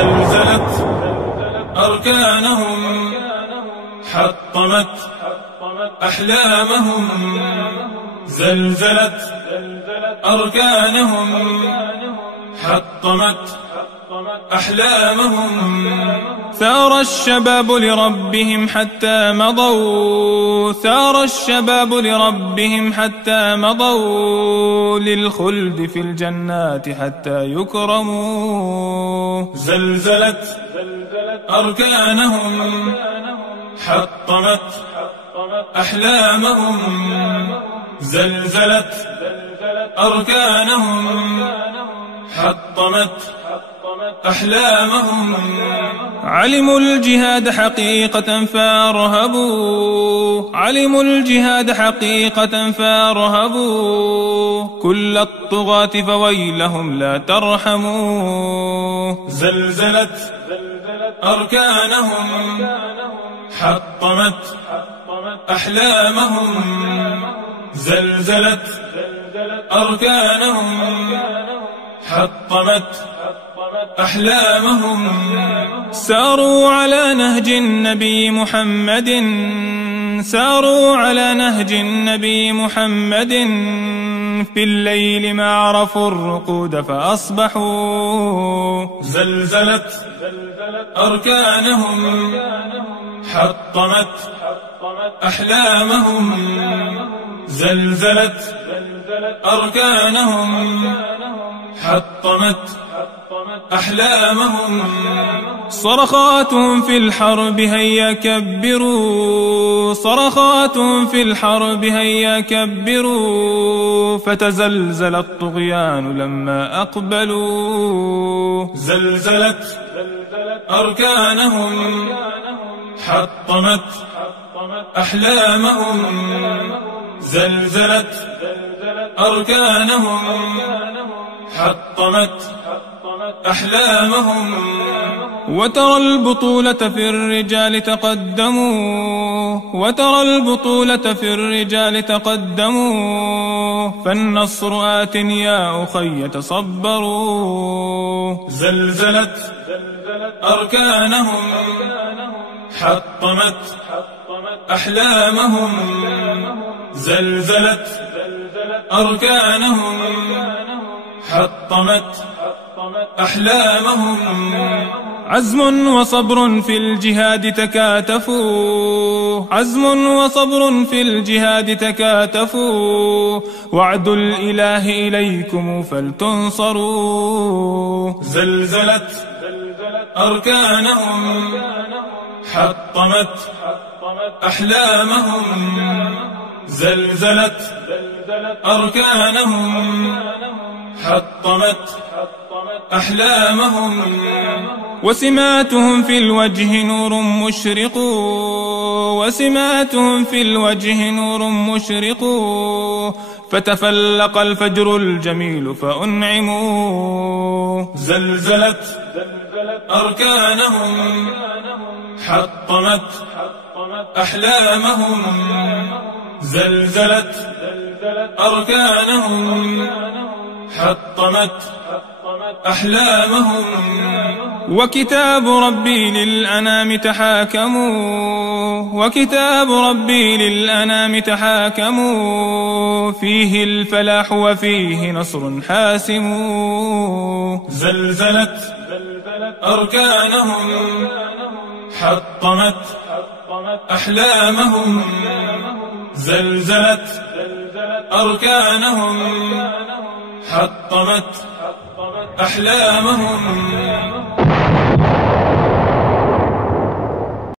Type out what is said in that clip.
زلزلت أركانهم، حطمت أحلامهم. زلزلت أركانهم، حطمت أحلامهم. ثار الشباب لربهم حتى مضوا، ثار الشباب لربهم حتى مضوا، للخلد في الجنات حتى يكرموا. زلزلت أركانهم، حطمت أحلامهم. زلزلت أركانهم، حطمت أحلامهم. علموا الجهاد حقيقة فارهبوا، علموا الجهاد حقيقة فارهبوا، كل الطغاة فويلهم لا ترحموا. زلزلت أركانهم، حطمت أحلامهم. زلزلت أركانهم، حطمت أحلامهم. ساروا على نهج النبي محمد، ساروا على نهج النبي محمد، في الليل ما عرفوا الرقود فأصبحوا. زلزلت أركانهم، حطمت أحلامهم. زلزلت أركانهم، حطمت أحلامهم. صرخاتهم في الحرب هيا كبروا، صرخاتهم في الحرب هيا كبروا، فتزلزل الطغيان لما أقبلوا. زلزلت أركانهم، حطمت أحلامهم. زلزلت أركانهم، حطمت أحلامهم. وترى البطولة في الرجال تقدموا، وترى البطولة في الرجال تقدموا، فالنصر آت يا أخي تصبروا. زلزلت أركانهم، حطمت أحلامهم. زلزلت أركانهم، حطمت أحلامهم. عزم وصبر في الجهاد تكاتفوا، عزم وصبر في الجهاد تكاتفوا، وعد الإله إليكم فلتنصروا. زلزلت أركانهم، حطمت أحلامهم. زلزلت أركانهم، حطمت أحلامهم. وسماتهم في الوجه نور مشرق، وسماتهم في الوجه نور مشرق، فتفلق الفجر الجميل فأنعموا. زلزلت أركانهم، حطمت أحلامهم. زلزلت أركانهم، حطمت أحلامهم. وكتاب ربي للأنام تحاكموا، وكتاب ربي للأنام تحاكموا، فيه الفلاح وفيه نصر حاسم. زلزلت أركانهم، حطمت أحلامهم. زلزلت أركانهم، حطمت أحلامهم.